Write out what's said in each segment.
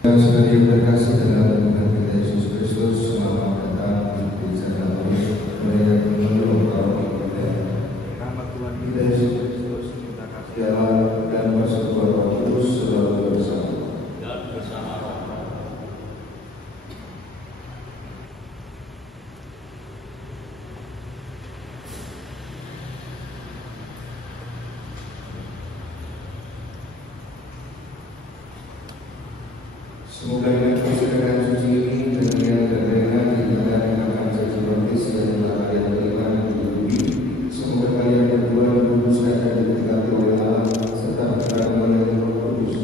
Yang sudah diberkati dalam Tuhan kita Yesus Kristus, selamat datang di sana merayakan Natal kita. Nama Tuhan kita Yesus Kristus, kita kasih Allah dan persekutuan Roh Kudus selalu bersama dan bersama Roh. Semoga dengan persidangan suci ini demikian terdengar di mana akan saksi baptis dan kalian beriman di bumi. Semoga kalian berdua dikuduskan dan diberkati oleh Allah serta beragama dengan Roh Kudus,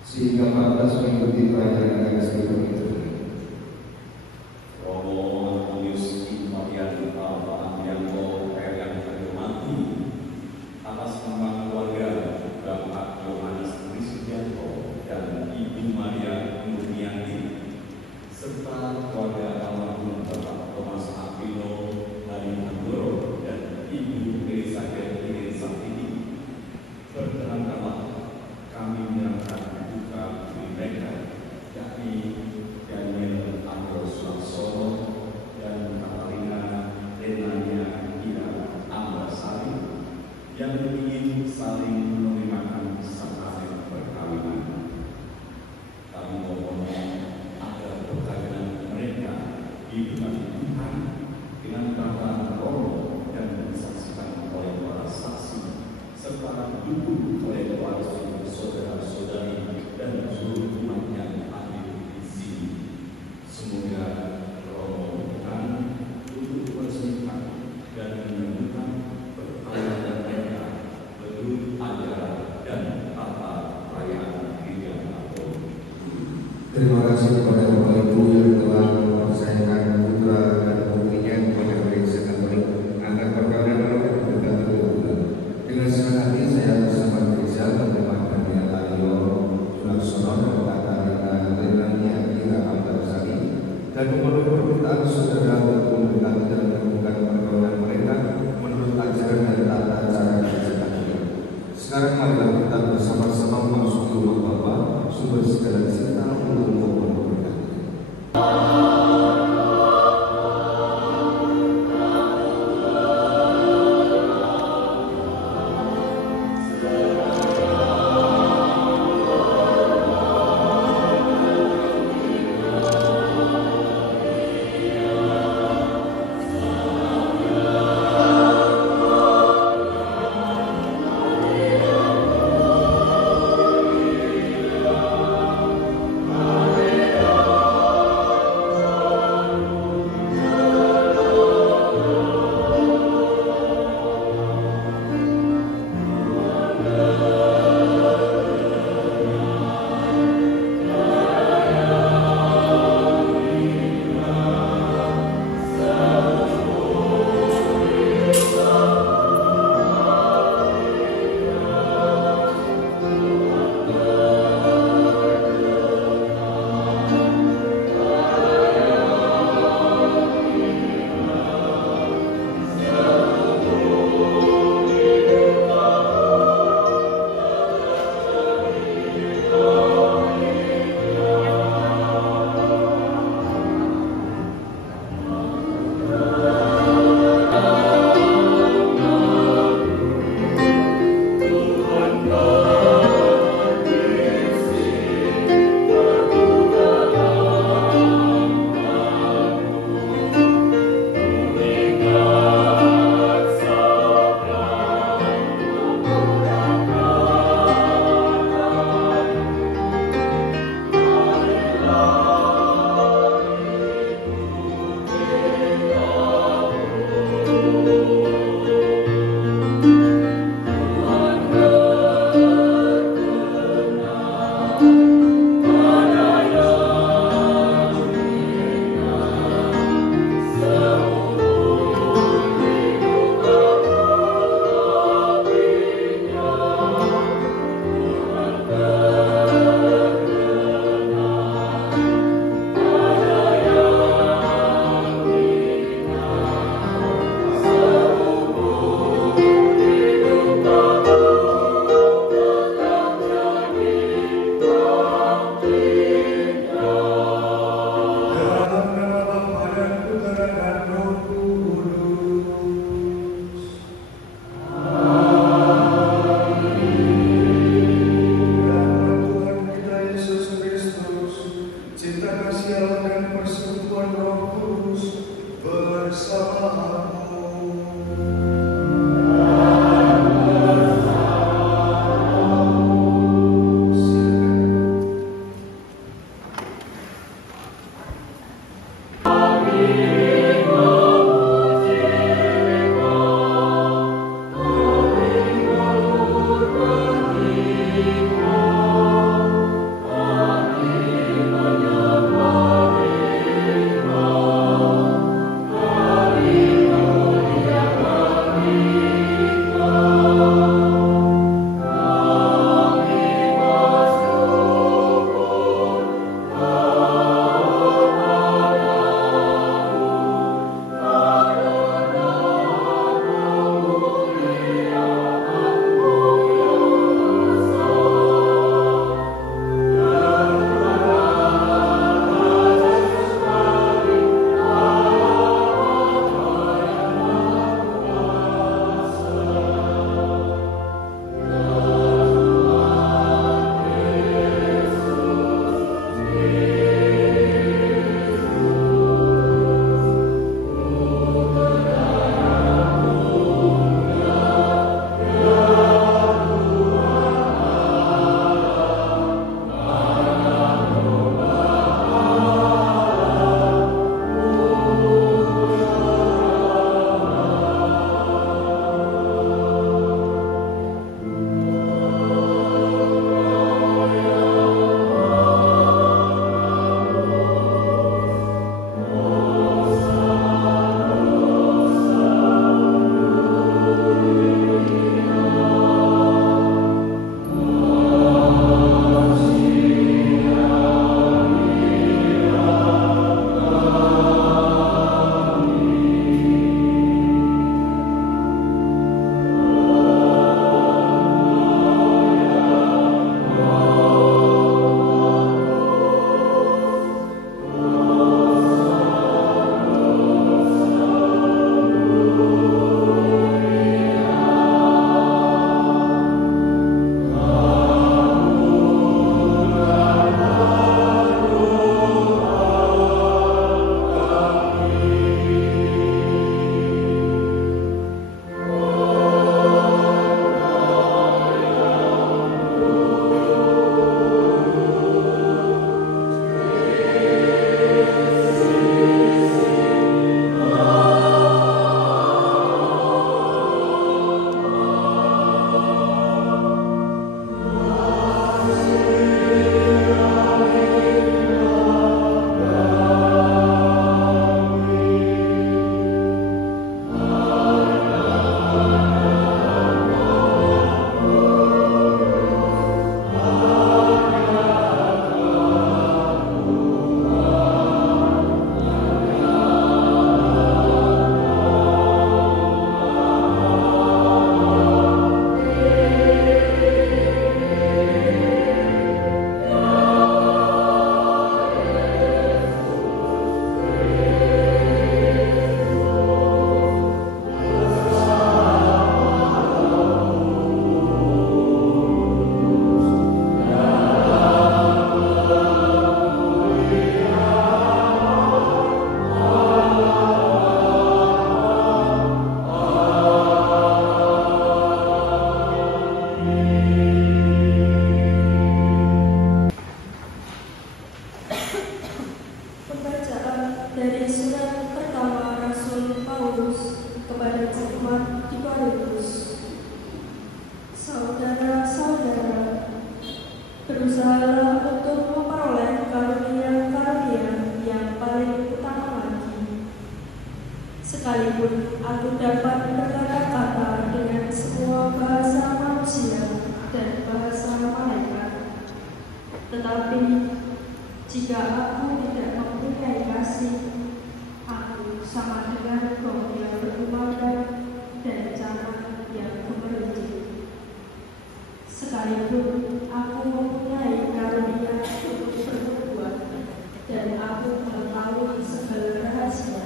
sehingga pantas mengikuti pelajaran agama itu. yang ingin saling menerimakan sakrament perkawinan. Kami mohon agar perkawinan mereka diberkati Tuhan dengan kata roh dan disaksikan oleh para saksi serta didukung oleh para saudara-saudari dan seluruh umat yang hadir di sini. Semoga roh Tuhan untuk bersihkan dan menemukan perkawinan mereka menurut ajaran dan tata perayaan gereja Katolik. Terima kasih kepada Bapak Ibu yang telah mempercayakan putra dan putrinya kepada gereja Katolik. Anak perkawinan mereka dibuka terbuka. Dengan senang hati saya bersama gereja menerima Daniel Alio Sulaksono dan Katarina Renania Kira Antarsari dan memenuhi permintaan saudara untuk mendekati dan menemukan perkawinan mereka menurut ajaran dan tata cara gereja Katolik. Sekarang marilah kita bersama-sama memasuki rumah Bapa, sumber segala cinta untuk memperberkati. Amen. Pembacaan dari surat pertama Rasul Paulus kepada jemaat di Korintus. Saudara-saudara, berusahalah untuk memperoleh karunia-karunia yang paling utama lagi. Sekalipun aku dapat berkata-kata dengan semua bahasa manusia dan bahasa malaikat, tetapi jika aku tidak mempunyai kasih, aku sama dengan gong yang berkumandang dan canang yang gemericik. Sekalipun aku mempunyai karunia untuk bernubuat dan aku mengetahui segala rahasia,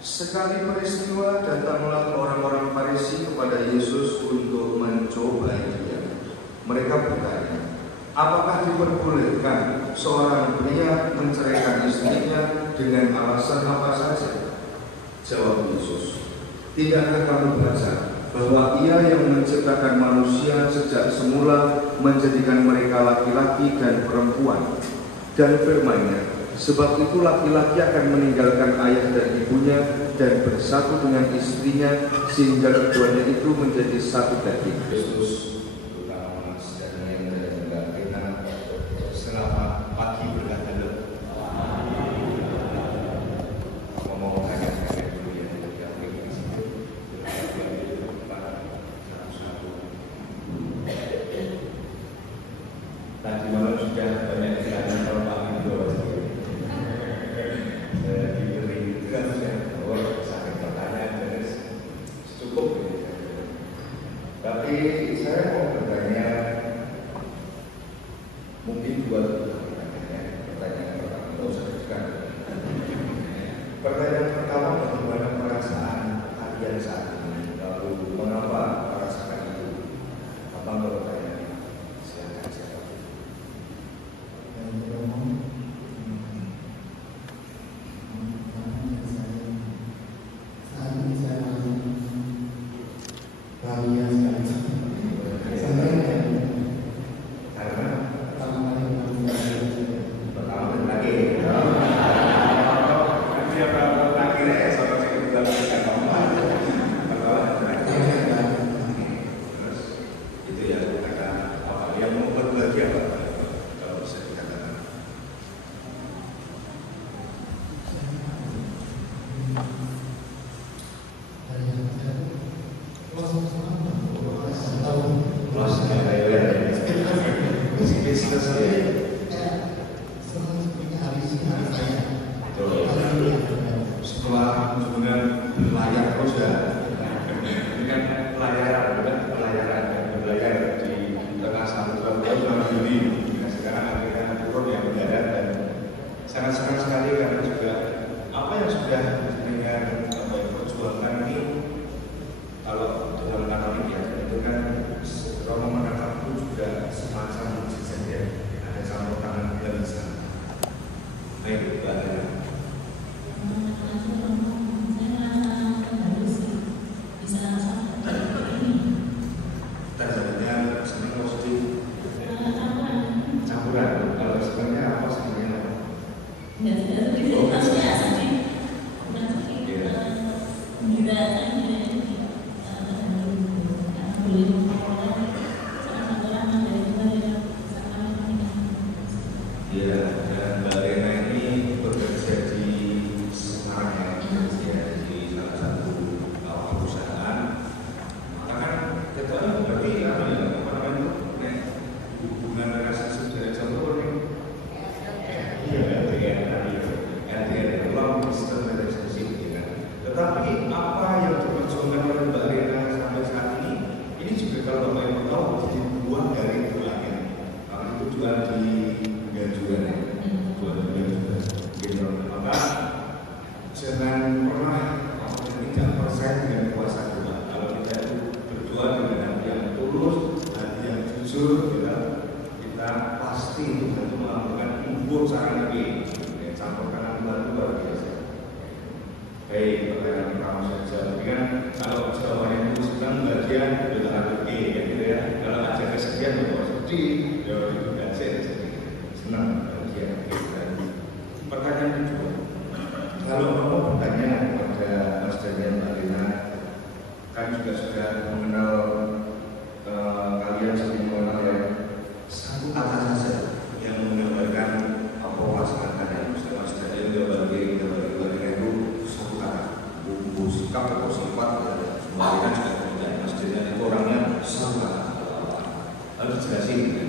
Sekali peristiwa datanglah orang-orang Farisi kepada Yesus untuk mencobai Dia. Mereka bertanya, apakah diperbolehkan seorang pria menceraikan istrinya dengan alasan apa saja? Jawab Yesus, tidakkah kamu baca bahwa Ia yang menciptakan manusia sejak semula menjadikan mereka laki-laki dan perempuan, Dan firman-Nya, sebab itu laki-laki akan meninggalkan ayah dan ibunya dan bersatu dengan istrinya sehingga keduanya itu menjadi satu daging. Kristus, terutama Mas Daniel dan Mbak Rina, selamat pagi berkat Anda. Ngomong kalian dulu ya, jadi aku ini di situ. Tadi malam sudah banyak dilakukan kalau Pak Ibu diberi kan saya sakit pertanyaan terus cukup. Tapi saya mau bertanya, mungkin buat pertanyaan pertama, nggak usah disebutkan. Pertanyaan pertama, bagaimana perasaan kalian saat ini? Lalu mengapa merasakan itu? Apa menurut kalian? Silakan siapa? Setelah kemudian berlayar terus ya, ini kan pelayaran dan berlayar di tengah samudra luar diri. Sekarang akhirnya turun yang mendarat dan sangat senang sekali karena juga apa yang sudah dengan perjuangan ini, kalau dalam Katolik ya itu kan Romo menganggap itu juga semacam mukjizat ya, ada campur tangan Tuhan di sana. Baik, Mbak Lena. Tandanya senang positif. Campuran. Kalau sebenarnya apa sebenarnya? Iya, dan Mbak Rena ini bekerja di Semarang ya, di salah satu perusahaan. Maka kan kita berarti apa namanya hubungan relasi dari campur nih. Iya, ruang sistem relationship kan. Tetapi apa yang diperjuangkan oleh Mbak Rena sampai saat ini juga kalau Bapak Ibu tahu dibuat dari tulangnya. Kalau itu jual di juga gitu. Maka jangan pernah tidak percaya dengan kuasa Tuhan. Kalau kita itu berdoa dengan hati yang tulus, hati yang jujur, kita pasti Tuhan itu melakukan umur sekarang ini. Campur kanan Tuhan itu luar biasa. Baik, pertanyaan pertama saja. Tapi kan kalau jawabannya itu sedang bagian kita oke, gitu ya. Kalau ada kesedihan itu sedih, ya itu nggak jadi. Senang bagian kita. Pertanyaan kedua, kalau mau bertanya kepada Mas Daniel Mbak Rina, kan juga sudah mengenal kalian saling mengenal ya. Satu kata saja yang menggambarkan apa pasangan kalian. Mas Daniel Mbak Rina itu satu kata, bumbu sikap atau sifat. Mbak Rina juga tidak. Mas Daniel itu orangnya sama. Harus dijelasin kan.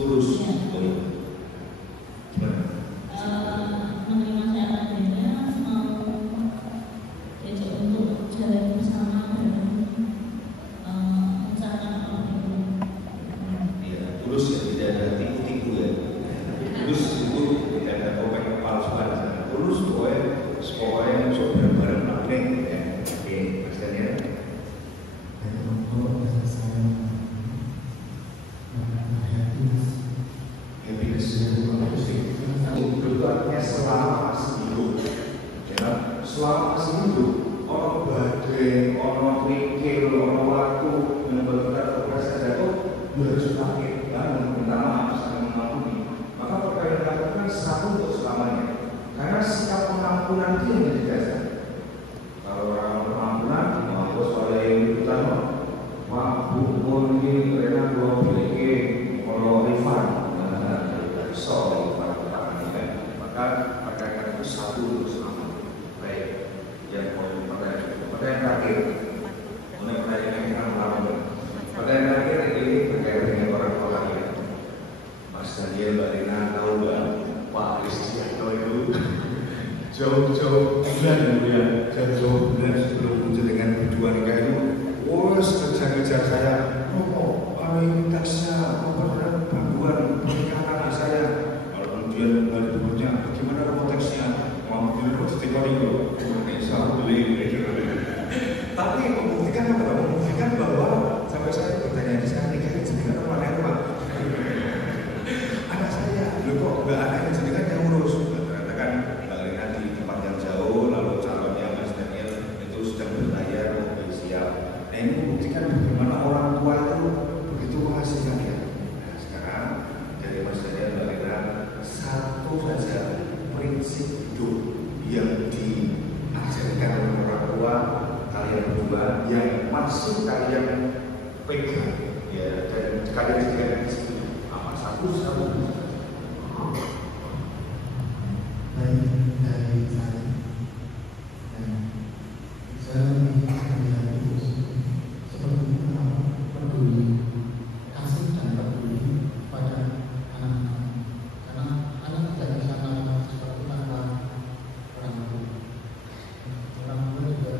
Tulus. Tulus ya, tidak ada tipu-tipu ya. Tulus itu tidak ada topeng palsuan. Tulus pokoknya bareng-bareng makning ya. Oke, maksudnya happiness itu artinya selama masih hidup. Ya, selama masih hidup, orang badai, Kalau kita terpaksa jatuh, harus bangkit, meminta maaf, saling mengampuni. Maka perkara yang dilakukan satu untuk selamanya. Karena sikap pengampunan itu yang menjadi dasar. Kalau orang pengampunan, mau soal yang utama, wah, bukan ini karena dua pilih kalau Rifan, soal maka perkara itu satu untuk selamanya. Baik, yang poin pertanyaan terakhir, pertanyaan yang lama. Pertanyaan terakhir ini terkait dengan orang ya. Mas Daniel, Mbak Rina tahu nggak Pak Kristianto itu jauh-jauh bulan ya, jauh-jauh bulan sebelum muncul dengan berdua nikah itu, kejar-kejar saya, tasnya, bantuan pernikahan anak saya. Kalau kemudian berikutnya, bagaimana konteksnya? Mau tidur setiap hari itu, saya beli. Tapi membuktikan apa? Membuktikan bahwa sampai saya bertanya, saya nikah jenengan mana itu Pak? Anak saya, loh kok nggak anaknya jenengan yang urus? Ternyata kan Mbak Rina di tempat yang jauh, lalu calonnya Mas Daniel itu sudah berlayar, mobil siap. Nah ini membuktikan bagaimana orang tua itu begitu mengasihi ya. Nah sekarang dari Mas Daniel, Mbak Rina, satu saja prinsip hidup yang diajarkan oleh orang tua kalian berdua yang masih kalian pegang ya, dan kalian juga apa satu dari saya melihat seperti peduli, kasih dan peduli pada anak-anak, karena anak tidak bisa melakukan sesuatu tanpa orang tua. Orang tua juga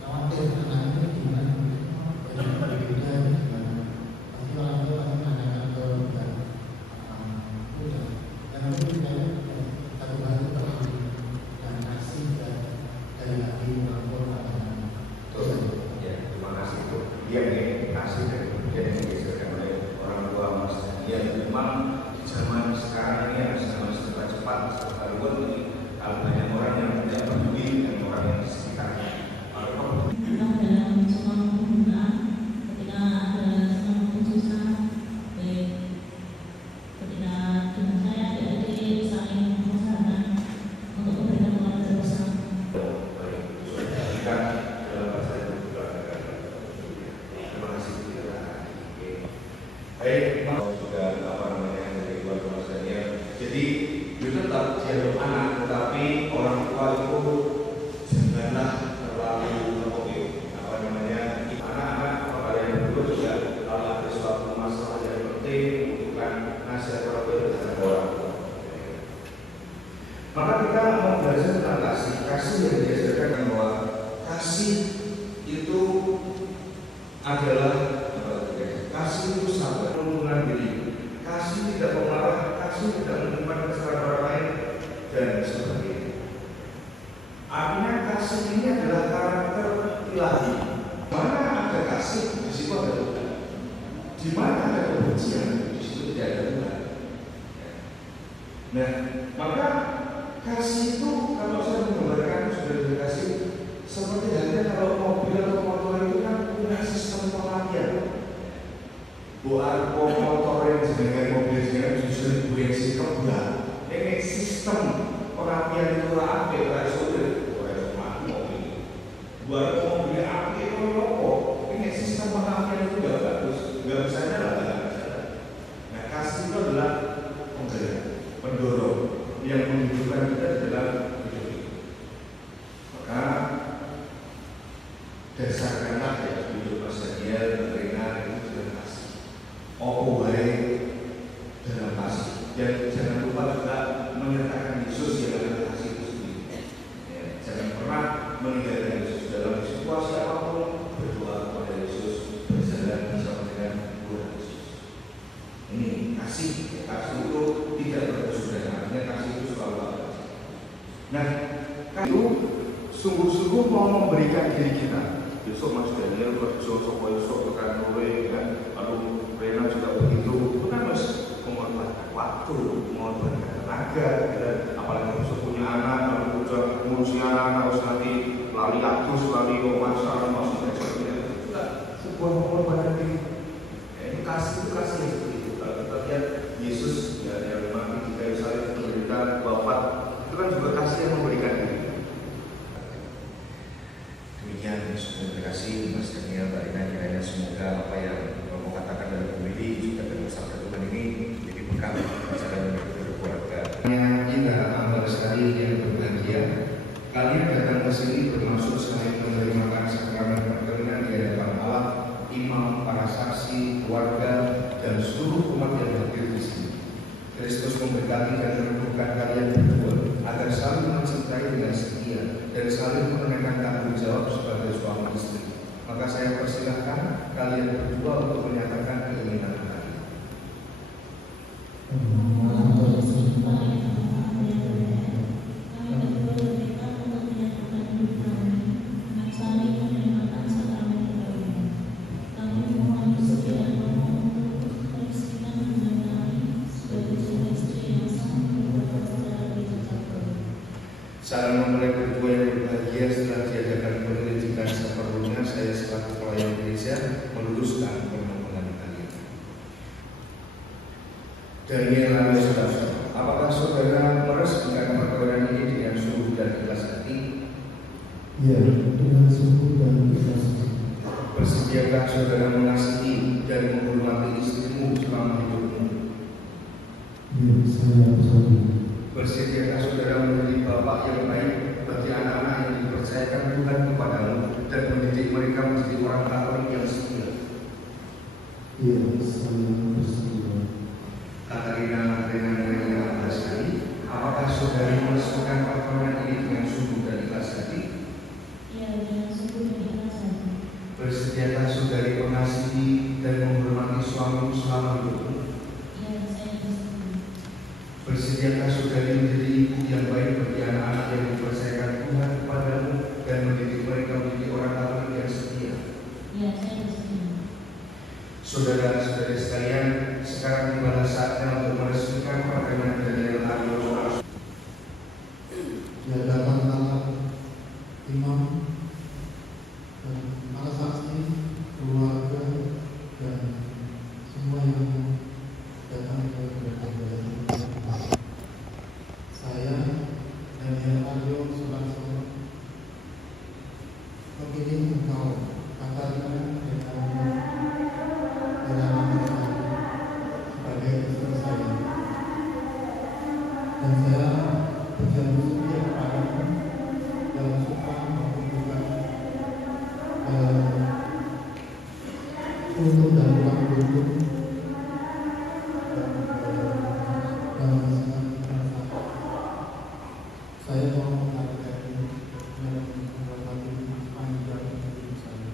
khawatir anak ini gimana, berbeda gimana. Pasti orang tua akan menanyakan ke udah, dan itu tidak satu hal itu peduli dan kasih dari hati orang tua pada anak. Ya, terima kasih itu. Dia kasih dan kemudian digeserkan oleh orang tua Mas. Ya, memang di zaman sekarang ini harus zaman serba cepat, serba luar ini. Kalau banyak orang yang tidak peduli dengan orang yang di sekitarnya. Dalam semua penggunaan, ketika ada semua keputusan, baik ketika dengan saya jadi saling mengusahakan untuk memberikan pengawasan bersama. Baik, juga apa namanya dari keluarga Mas Daniel. Jadi itu tetap dialog anak, tetapi orang tua itu janganlah terlalu apa namanya anak-anak kalian berdua juga kalau ada suatu masalah yang penting bukan nasihat orang tua dan orang tua. Maka kita mau belajar tentang kasih yang diajarkan bahwa kasih itu adalah kasih itu sabar, menurunkan diri, kasih tidak memarah, kasih tidak menyimpan kesalahan orang lain dan sebagainya. Artinya kasih ini adalah karakter ilahi. Mana ada kasih, di situ ada Tuhan. Di mana ada kebencian, di situ tidak ada Tuhan. Nah, maka kasih itu kalau saya menggambarkan sudah kasih seperti halnya kalau mobil atau motor itu kan punya sistem pengapian. Buat motor yang dengan mobil dengan justru punya sistem enggak. Ini sistem pengapian itu apa? Kayak sulit, kayak mati mobil. Buat mobil api itu apa? Ini sistem pengapian itu enggak bagus, enggak bisa jalan, enggak bisa. Nah kasih itu adalah penggerak, pendorong yang menghidupkan kita di dalam hidup ini. Maka dasarkanlah ya hidup Mas Daniel, Rina itu dengan kasih. Opo baik dalam kasih. Dan jangan lupa juga menyertakan Yesus yang dalam kasih itu sendiri. Ya, jangan pernah meninggalkan Yesus dalam situasi apapun. Berdoa kepada Yesus, berjalan bersama dengan Tuhan Yesus. Ini kasih. Kasih itu tidak berkesudahan. Artinya kasih itu selalu ada. Nah, itu sungguh-sungguh mau memberikan diri kita. Besok Mas Daniel kerja supaya besok tekan mulai kan, lalu Rena juga begitu. Itu kan harus mengorbankan waktu, mengorbankan tenaga, dan apalagi besok punya anak, lalu juga ngurusi anak-anak harus nanti lali atus, lali masa, masuk seperti itu. sebuah pengorbanan diri. Itu kasih yang seperti itu. Kalau kita lihat Yesus yang mati di kayu salib, menderita, wafat, itu kan juga kasih yang memberikan diri. Demikian, terima kasih Mas Daniel, Mbak Rina, kiranya semoga apa yang mau katakan dalam pemilih juga dalam sabda Tuhan ini jadi bekal dalam berkeluarga. Kita amal sekali yang berbahagia. Kalian datang ke sini bermaksud selain menerima sakramen perkawinan di hadapan Allah, imam, para saksi, keluarga, dan seluruh umat yang hadir di sini. Kristus memberkati dan meneguhkan kalian berdua agar saling mencintai dengan setia dan saling mengenakan tanggung jawab sebagai suami istri. Maka saya persilahkan kalian berdua untuk menyatakan keinginan kalian. Salam memulai berdua yang berbahagia setelah diadakan penyelidikan seperlunya, saya selaku pelayan gereja meluruskan permohonan kalian. Daniel lalu saudara, apakah saudara meresmikan perkawinan ini dengan sungguh dan ikhlas hati? Ya, dengan sungguh dan ikhlas hati. Bersediakah saudara mengasihi dan menghormati istrimu selama hidupmu? Ya, saya bersedia. Bersediakah saudara menjadi bapak yang baik bagi anak-anak yang dipercayakan Tuhan kepadamu dan mendidik mereka menjadi orang Katolik yang setia? Ya, saya bersedia. Katarina dengan sekali, apakah saudari meresmikan perkawinan ini dengan sungguh dan ikhlas hati? Ya, dengan sungguh dan ikhlas hati. Bersediakah saudari mengasihi dan menghormati suamimu selama hidupmu? Ya, saya bersedia. Bersediakah saudari menjadi ibu yang baik bagi anak-anak yang dipercayakan Tuhan kepadamu dan mendidik mereka menjadi orang Katolik yang setia? Ya, saya bersedia. Saudara-saudari sekalian, sekarang tiba saatnya untuk meresmikan perkawinan Daniel Aryo. Ya, datang imam dan para saksi, keluarga, dan semua yang datang ke gereja. Saya Daniel Aryo Sulansono memilih engkau Katarina sebagai istri saya, dan saya berjanji setia kepadamu dalam suka maupun duka, untuk dan ruang hidup dan saya mau menghargai dan menghormati panjang hidup saya.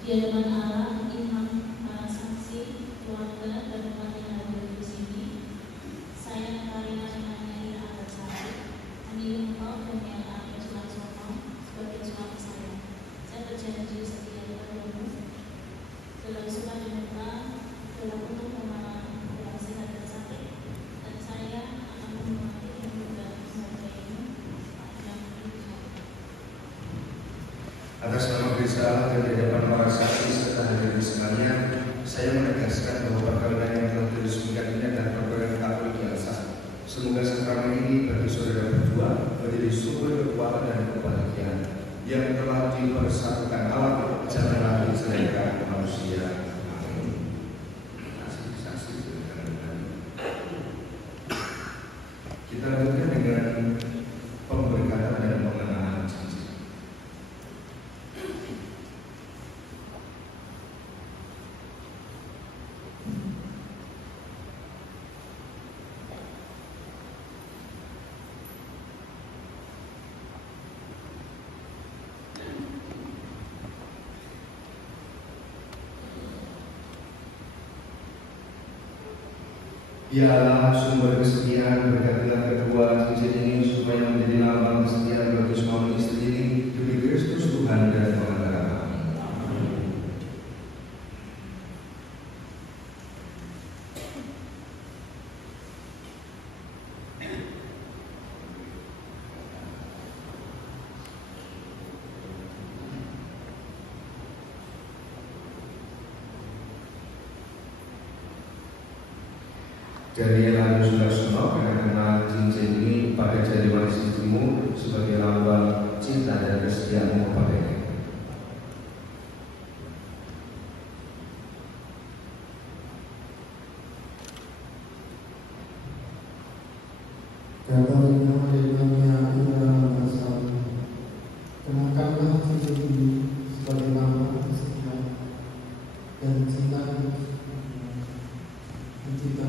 Di hadapan Allah, imam, para saksi, keluarga, dan umat yang hadir di sini, saya Katarina Rinani Agasari memilih engkau Daniel Aryo Sulansono sebagai suami saya. Saya berjanji setia kepadamu dalam suka dan duka, dalam untung dan malam, dalam sehat dan sakit, dan saya akan menghormati dan juga menghargaimu sepanjang hidup saya. Atas nama Kristus Allah dan di hadapan para saksi serta hadirin sekalian, saya menegaskan bahwa perkawinan yang telah diresmikan ini adalah perkawinan Katolik yang sah. Semoga sakramen ini bagi saudara berdua menjadi sumber kekuatan dan kebahagiaan yang telah dipersatukan Allah, janganlah diceraikan manusia. Amin. Saksi kita lanjutkan dengan pemberkatan dan pengenalan janji. Ya Allah, sumber kesetiaan, berkatilah kedua cincin ini supaya menjadi lambang kesetiaan bagi suami istri ini demi Kristus Tuhan dan pengantar Jadi lalu Sudarsono karena cincin ini pada jari manis istrimu sebagai lambang cinta dan kesetiaanmu kepadanya. Kenakanlah cincin ini sebagai lambang kesetiaan dan cinta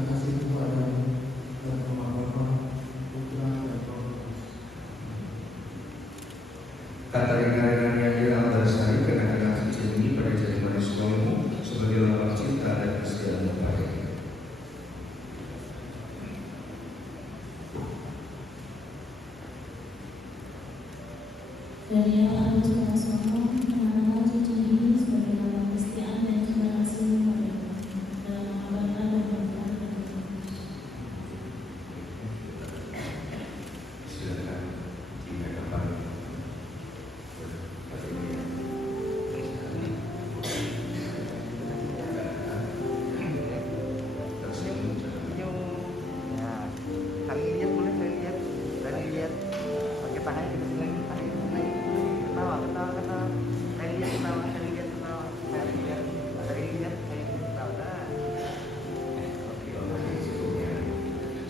kasih kepada dan Bapa, Putra dan Roh Kudus. Kata ringan-ringan yang hilang bersari kenakanlah cincin ini pada jari manis suamimu sebagai lambang cinta dan kesetiaanmu kepadanya. Dari yang lalu Sudarsono mengenal cincin ini sebagai lambang kesetiaan dan cinta kasih kepada dalam nama Bapa dan Putra dan Roh Kudus. Silakan dimakan.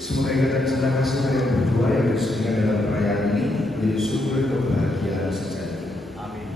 Semoga ikatan cinta kasih kalian berdua yang disediakan dalam perayaan ini menjadi sumber kebahagiaan sejati. Amin.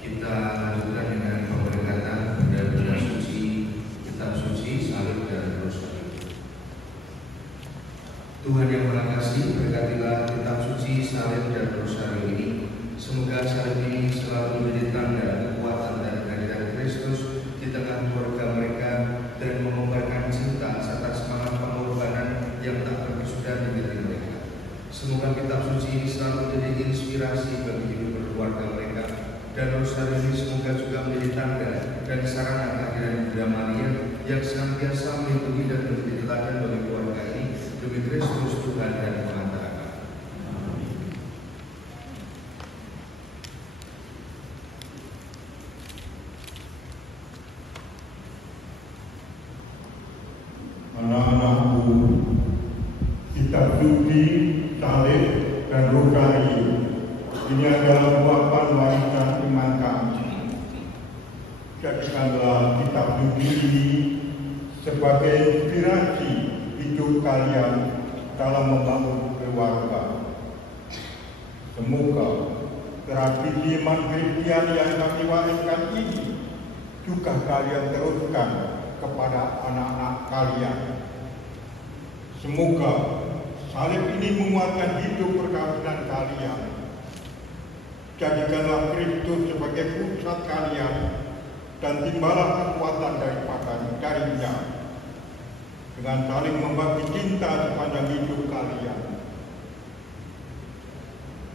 Kita lanjutkan dengan pemberkatan benda-benda suci, kitab suci, salib dan rosari. Tuhan yang Maha Kasih, berkatilah kitab suci, salib dan rosari ini. Semoga salib ini selalu menjadi tanda kekuatan dan kehadiran Kristus kitab suci ini selalu menjadi inspirasi bagi hidup berkeluarga mereka. Dan rosari ini semoga juga menjadi tanda dan sarana kehadiran Bunda Maria yang senantiasa melindungi dan menjadi teladan bagi keluarga ini demi Kristus Tuhan dan Pengantara kami. Anak-anakku, kitab suci, salib, dan rosari ini adalah ucapan warisan iman kami. Jadikanlah kitab suci ini sebagai inspirasi hidup kalian dalam membangun keluarga. Semoga tradisi iman Kristian yang kami wariskan ini juga kalian teruskan kepada anak-anak kalian. Semoga salib ini menguatkan hidup perkawinan kalian. Jadikanlah Kristus sebagai pusat kalian dan timbalah kekuatan darinya dengan saling membagi cinta sepanjang hidup kalian.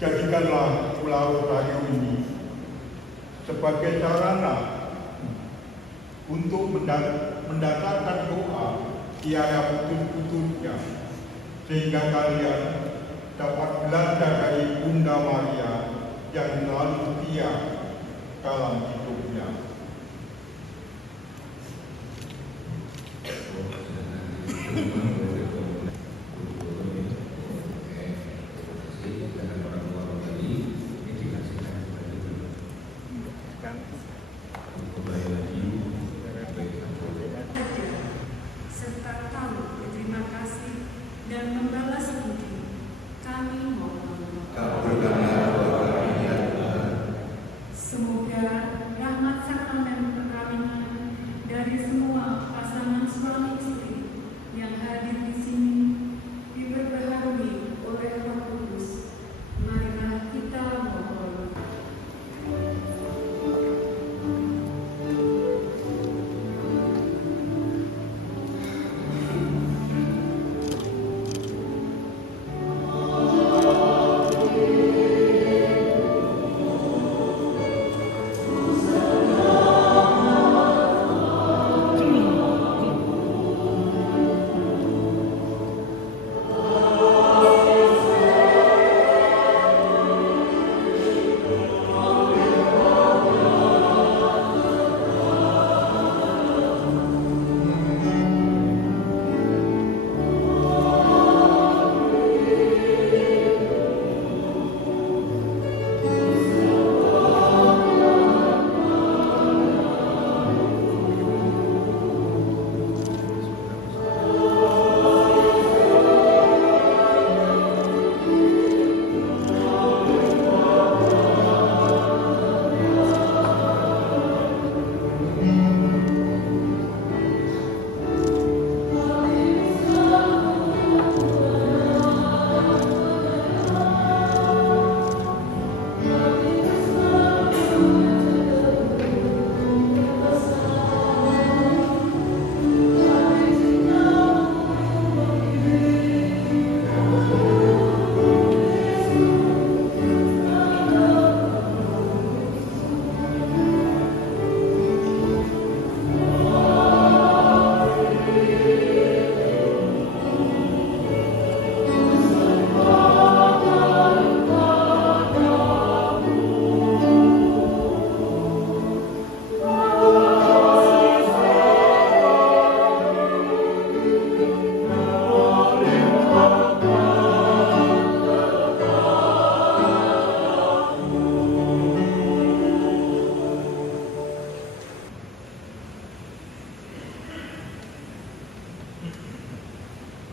Jadikanlah pulau rayu ini sebagai sarana untuk mendasarkan doa tiada putus-putusnya, sehingga kalian dapat belajar dari Bunda Maria yang selalu setia dalam hidupnya. serta tahu berterima kasih dan membalas budi. Kami mohon. Semoga rahmat sakramen perkawinan dari semua pasangan suami istri yang hadir di sini diperbaharui oleh Roh Kudus. Marilah kita mohon.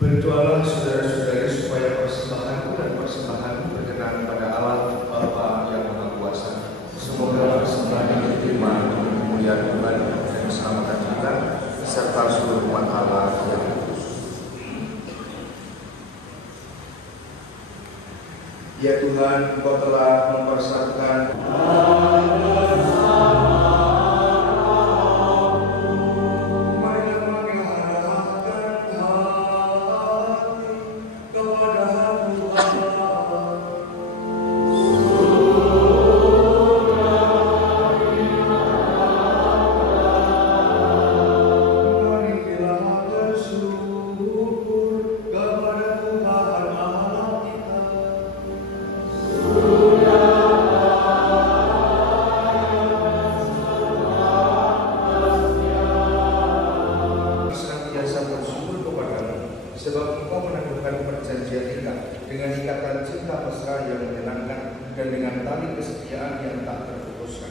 Berdoalah saudara-saudari supaya persembahanku dan persembahanmu berkenan pada Allah Bapa yang Maha Kuasa. Semoga persembahan ini diterima untuk kemuliaan Tuhan dan keselamatan kita serta seluruh umat Allah yang kudus. Ya Tuhan, Engkau telah mempersatukan kepada Tuhan. dan dengan tali kesetiaan yang tak terputuskan.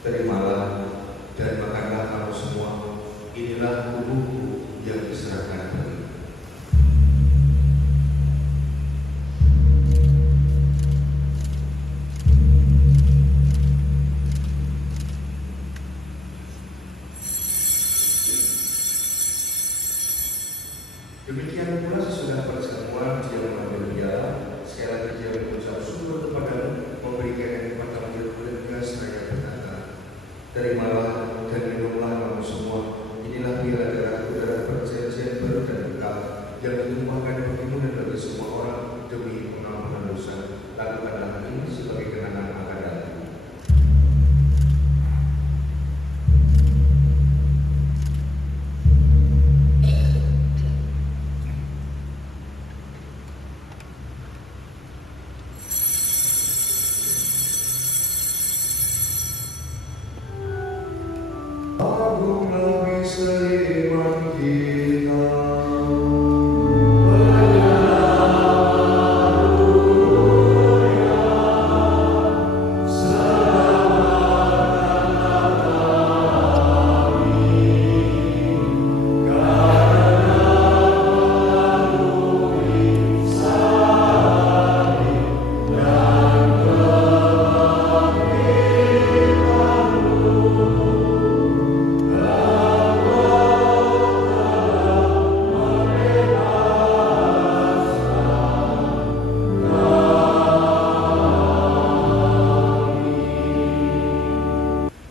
Terimalah dan makanlah kamu semua. Inilah tubuhku yang diserahkan bagimu. Demikian pula sesudah perjamuan dia mengambil piala, sekali lagi dia mengucap syukur kepadamu, memberikannya kepada murid-muridnya seraya berkata, terimalah dan minumlah kamu semua. Inilah piala darahku, darah perjanjian baru dan kekal, yang ditumpahkan bagimu dan bagi semua orang demi pengampunan dosa. Lakukanlah ini sebagai kenangan akan aku. Agunglah seiman kita.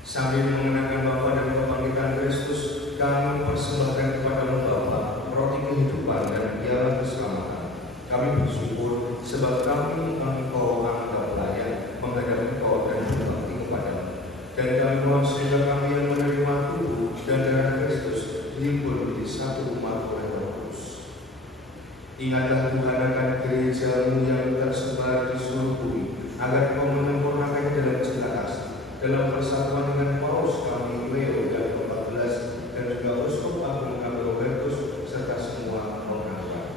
Sambil mengenangkan Bapa dan kebangkitan Kristus, kami persembahkan kepadamu Bapa roti kehidupan dan piala keselamatan. Kami bersyukur sebab kami Engkau anggap layak menghadap Engkau dan berbakti kepadamu. Dan kami mohon sehingga kami yang menerima tubuh dan darah Kristus dihimpun menjadi satu umat oleh Roh Kudus. Ingatlah Tuhan akan gerejamu yang tersebar di seluruh bumi, agar Kau menyempurnakannya dalam cinta kasih. Dalam persatuan dengan Paus kami Leo yang ke-14 dan juga Uskup Agung Robertus serta semua rombongan.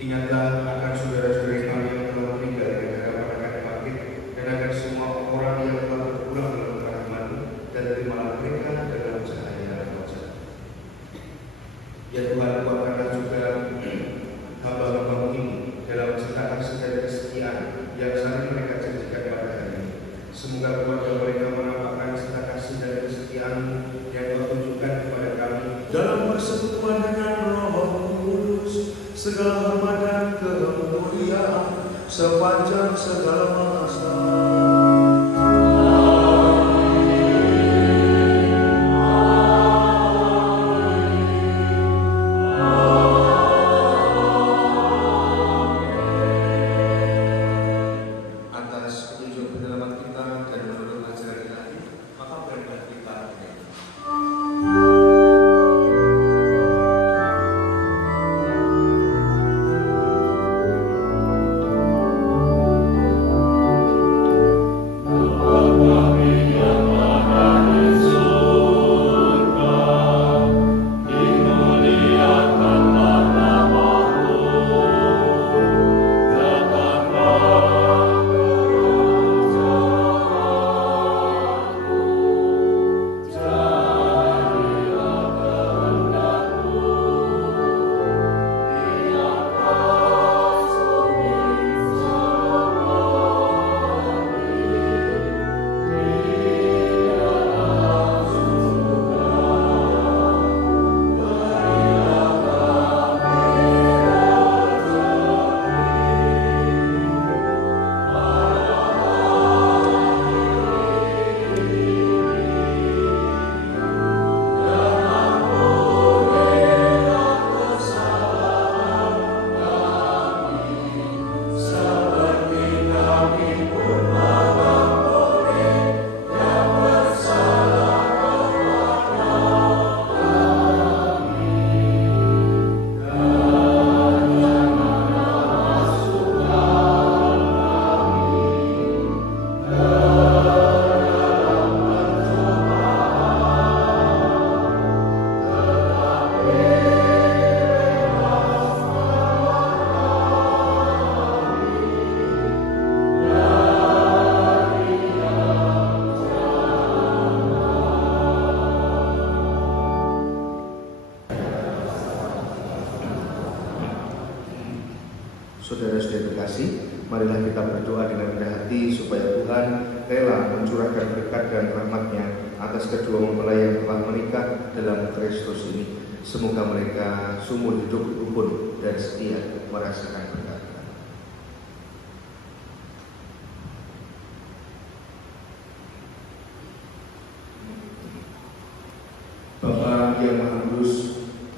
Ingatlah akan saudara-saudara kami yang telah meninggal dengan harapan akan bangkit, dan akan semua orang yang telah berpulang dalam kerahmat-Mu, dan terimalah mereka dalam cahaya wajah. Ya Tuhan, kuatkanlah juga hamba-hamba-Mu ini dalam cinta kasih dan kesetiaan yang saling mereka janjikan pada hari ini. Semoga keluarga mereka menampakkan cinta kasih dan kesetiaan-Mu yang Kau tunjukkan kepada kami dalam persekutuan dengan Roh Kudus. Segala hormat dan kemuliaan sepanjang segala masa. Amin. Saudara-saudara terkasih, marilah kita berdoa dengan rendah hati supaya Tuhan rela mencurahkan berkat dan rahmat-Nya atas kedua mempelai yang telah menikah dalam Kristus ini. Semoga mereka seumur hidup rukun dan setia merasakan berkat. Bapa yang Maha Kudus,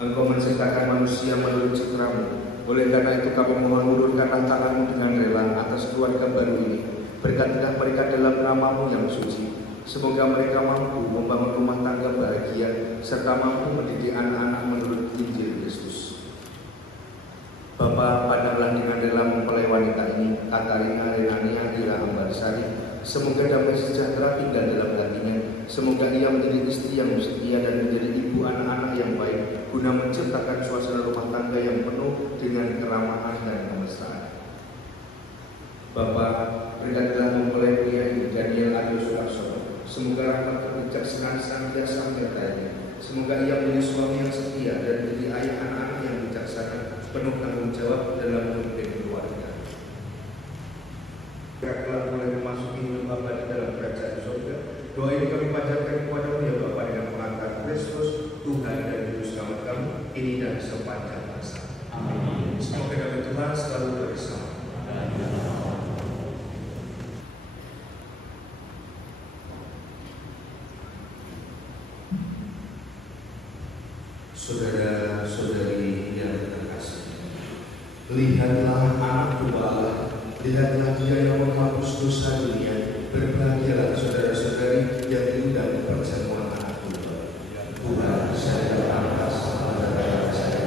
Engkau menciptakan manusia menurut citramu. Oleh karena itu kami mohon urunkanlah tangan-Mu dengan rela atas keluarga baru ini. Berkatilah mereka dalam nama-Mu yang suci. Semoga mereka mampu membangun rumah tangga bahagia serta mampu mendidik anak-anak menurut Injil Kristus. Bapa, pandanglah dengan rela mempelai wanita ini, Katarina Renania Ira Ambarsari. Semoga damai sejahtera tinggal dalam hatinya. Semoga ia menjadi istri yang setia dan menjadi ibu anak-anak yang baik, guna menciptakan suasana rumah tangga yang penuh dengan keramahan dan kemesraan. Bapa, berkatilah mempelai pria ini, Daniel Aryo Suarsono. Semoga rahmat kebijaksanaan senantiasa menyertainya. Semoga ia menjadi suami yang setia dan menjadi ayah anak-anak yang bijaksana, penuh tanggung jawab dalam memimpin keluarga. Berkatilah mulai memasuki hidup Bapa di dalam kerajaan surga. Doa ini kami panjatkan kepada-Mu ya Bapa dengan mengangkat Kristus, Tuhan dan Juru Selamat kami, ini dan sepanjang masa. Amin. Semoga damai Tuhan selalu bersama. Saudara-saudari yang terkasih, lihatlah anak domba Allah, lihatlah Dia yang menghapus dosa dunia. Berbahagialah saudara-saudari yang diundang perjamuan anak domba. Bukan saya angkat saudara saya,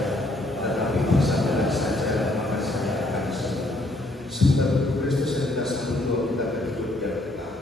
tetapi bersama saja maka saya akan sembuh. Semoga Kristus yang kita sambut kita berhidup yang kekal.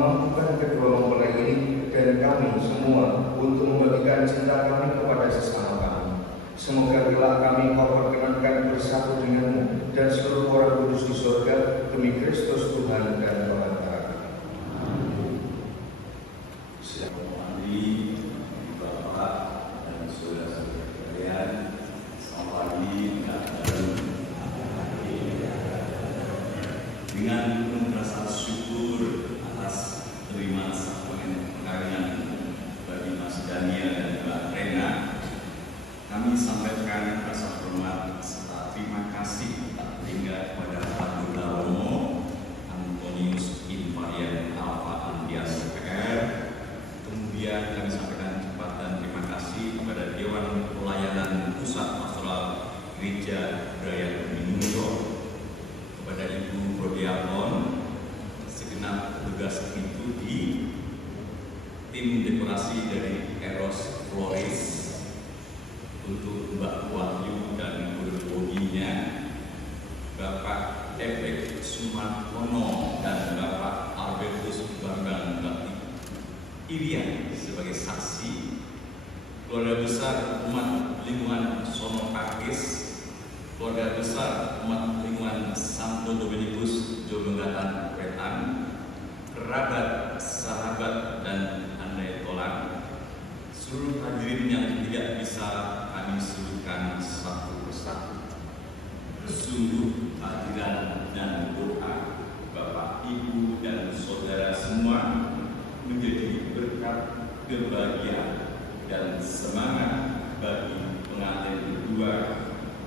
memampukan kedua mempelai ini dan kami semua untuk membagikan cinta kami kepada sesama kami. Semoga bila kami kau perkenankan bersatu denganmu dan seluruh orang kudus di surga demi Kristus Tuhan dan Tuhan kami. Bapak dan saudara-saudara sekalian, selamat pagi dengan penuh rasa syukur atas terima sakramen perkawinan bagi Mas Daniel dan Mbak Rena, kami sampaikan rasa hormat serta terima kasih tak terhingga kepada Pak Duta Romo Antonius Invarian Alfa Andias PR. Kemudian kami sampaikan ucapan terima kasih kepada Dewan Pelayanan Pusat Pastoral Gereja Raya Minungso, kepada Ibu Prodiakon, segenap petugas itu di tim dekorasi dari Eros Flores, untuk Mbak Wahyu dan Boginya, Bapak Efek Sumartono dan Bapak Albertus Bambang Bakti Irian sebagai saksi, keluarga besar umat lingkungan Sono Pakis, keluarga besar umat lingkungan Santo Dominikus Jogonggatan Wetan, kerabat, sahabat, dan andai tolak, seluruh hadirin yang tidak bisa kami sebutkan satu persatu. Sungguh hadiran dan doa Bapak, Ibu, dan saudara semua menjadi berkat, kebahagiaan, dan semangat bagi pengantin berdua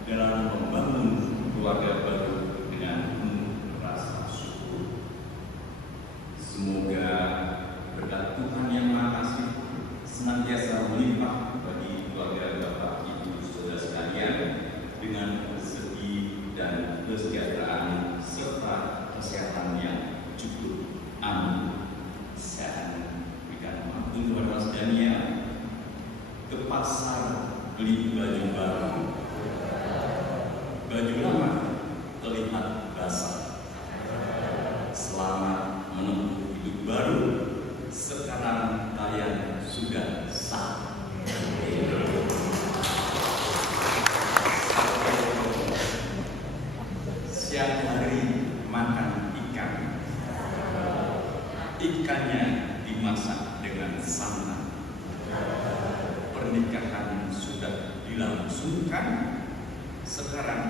dalam membangun keluarga baru dengan penuh rasa syukur. Semoga berkat Tuhan Yang Maha Kasih senantiasa melimpah bagi keluarga Bapak, Ibu, saudara sekalian dengan rezeki dan kesejahteraan serta kesehatan yang cukup. Amin. Saya berikan waktu kepada Mas Daniel ke pasar beli baju baru. Baju lama terlihat basah. Selamat menempuh hidup baru. Sekarang kalian sudah sah. Siang hari makan ikan. Ikannya dimasak dengan santan. Pernikahan sudah dilangsungkan. Sekarang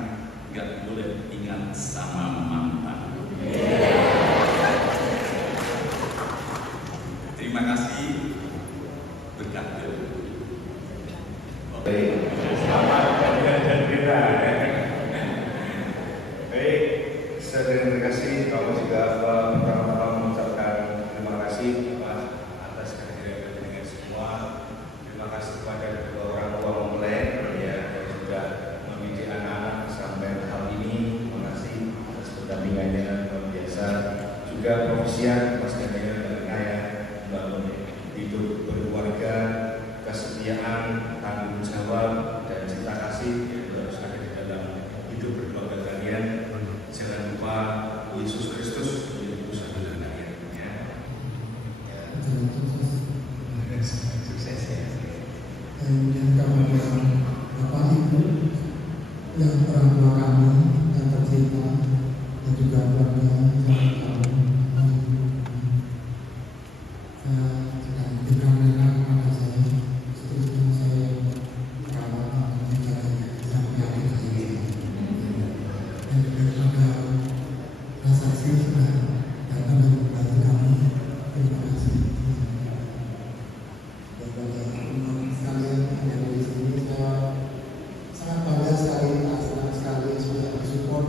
nggak boleh ingat sama mantan. Terima kasih. Berkat Baik, selamat dan gembira. Baik, saya terima kasih. Kami juga pertama-tama mengucapkan terima kasih atas kehadiran dengan semua. Terima kasih kepada kedua orang tua mempelai yang sudah mendidik anak-anak sampai hal ini. Terima kasih atas pendampingannya luar biasa. Juga Profesian Mas Daniel dan Kaya membangun hidup berkeluarga, kesetiaan, tanggung jawab, dan cinta kasih yang harus ada di dalam hidup berkeluarga kalian. Jangan lupa Yesus Kristus menjadi pusat dalam kalian. Sukses ya. Dan kemudian Bapak Ibu yang orang tua kami yang tercinta dan juga keluarga yang kami dikarenakan kepada saya, seterusnya saya merawat dan menjaganya sampai akhir hayat. Dan juga kepada saksi sudah datang dan membantu kami. Terima kasih. Dan kepada teman sekalian yang ada di sini, saya sangat bangga sekali, senang sekali sudah bersupport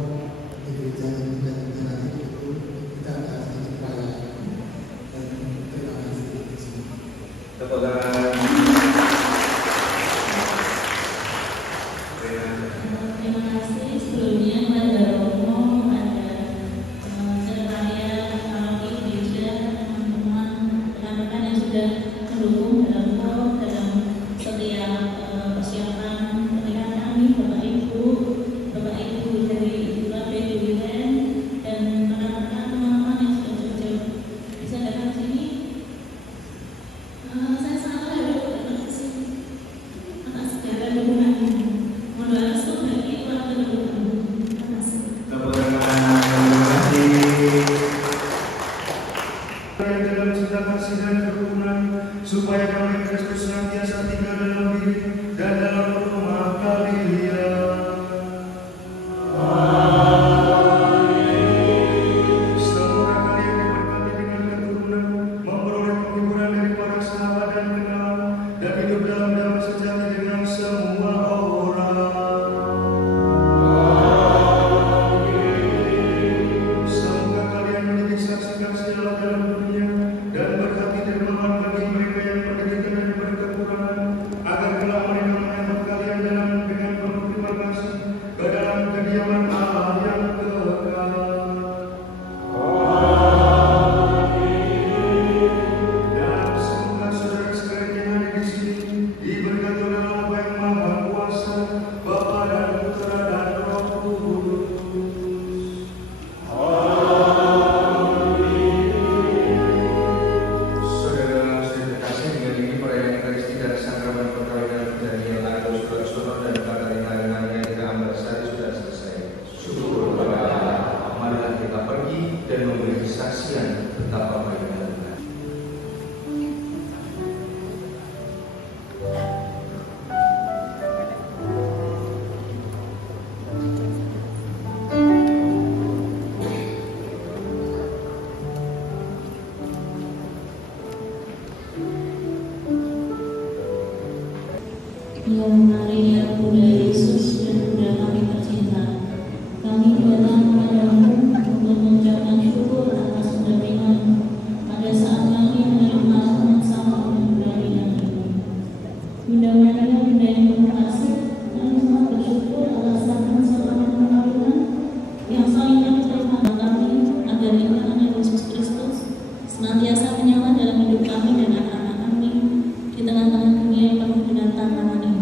di gereja yang tidak berjalan itu. Kita akan sedikit perayaan. Dan terima kasih semua. Tepuk tangan. Terima kasih sebelumnya kepada Romo, pada sekretariat paroki gereja, teman-teman rekan-rekan yang sudah mendukung dalam setiap persiapan pernikahan kami, Bapak Ibu dari Ibu Wilen, dan rekan-rekan teman-teman yang sudah bisa datang sini kasih dan kerukunan, supaya damai Kristus senantiasa tinggal dalam diri dan dalam rumah kalian. Semoga kalian diberkati dengan keturunan, memperoleh penghiburan dari para sahabat dan kenalan, dan hidup dalam damai sejati dengan semua orang. Semoga kalian menjadi saksi-saksi Allah dalam dunia dan berhati dermawan bagi mereka yang menderita dan berkekurangan, agar kelak mereka menyambut kalian dengan penuh terima kasih ke dalam kediaman Allah yang kekal. Dan semoga saudara sekalian yang ada di sini diberkati oleh Allah yang Maha Kuasa, Bapa dan Putra dan Roh Kudus. Saudara-saudara terkasih, dengan ini perayaan Ekaristi dan sakramen perkawinan perjanjian Agus Prasono dan Katarina Renania Ira Ambarsari sudah selesai. Syukur kepada Allah. Marilah kita pergi dan memberi kesaksian betapa baiknya Tuhan. Ya Maria, Bunda Yesus dan Bunda kami tercinta, kami datang kepadamu untuk mengucapkan syukur atas pendampingan pada saat kami menerima yang sama dari ini. Bunda Maria, Bunda yang penuh kasih, kami sangat bersyukur atas sakramen perkawinan yang saling kami terima kami, agar ingatannya Yesus Kristus senantiasa menyala dalam hidup kami dan anak-anak kami di tengah-tengah dunia yang penuh dengan tantangan ini.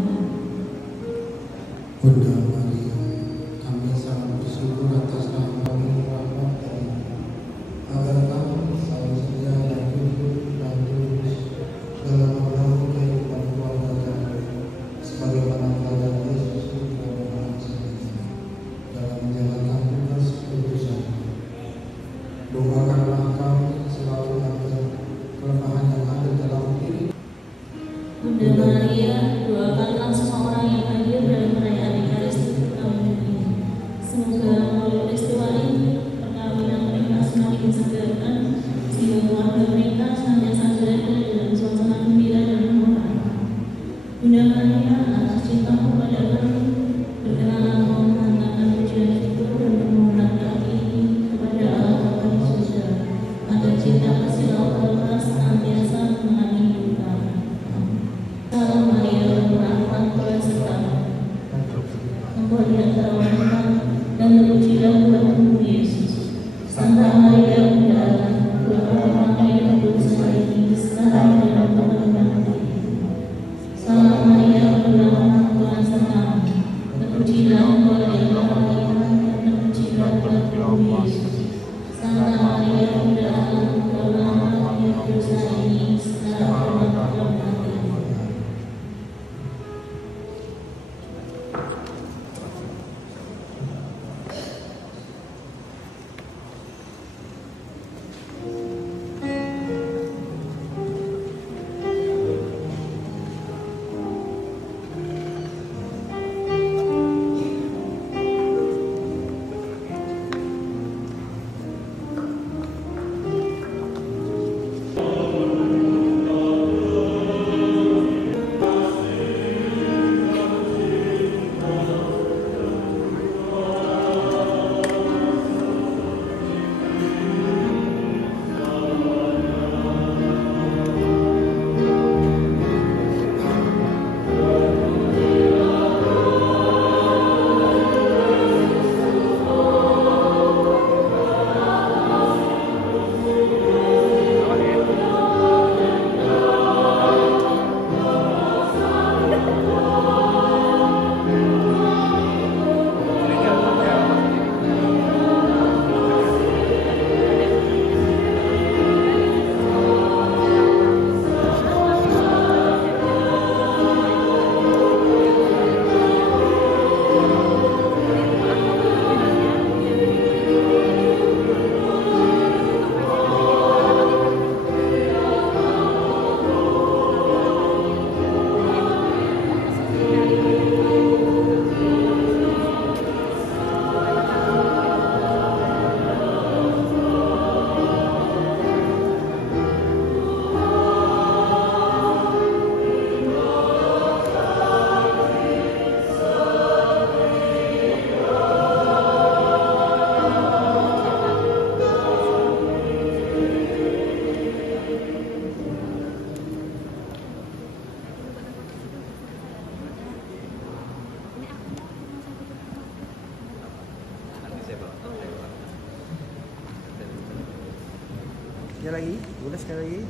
lagi, boleh sekali lagi.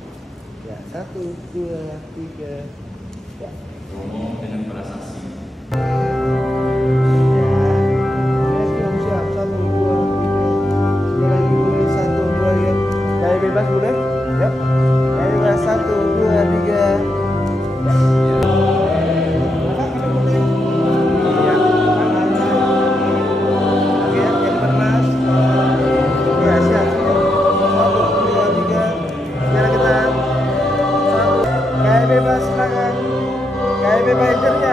Ya, 1, 2, 3. Ya. Romo dengan para saksi. Siap, 1, 2, 3. Sekali lagi boleh, 1, 2, 3. Gaya bebas boleh? Ya. Gaya bebas 1, 2, 3. Ya. Bebas tangan, gaya bebas jernya.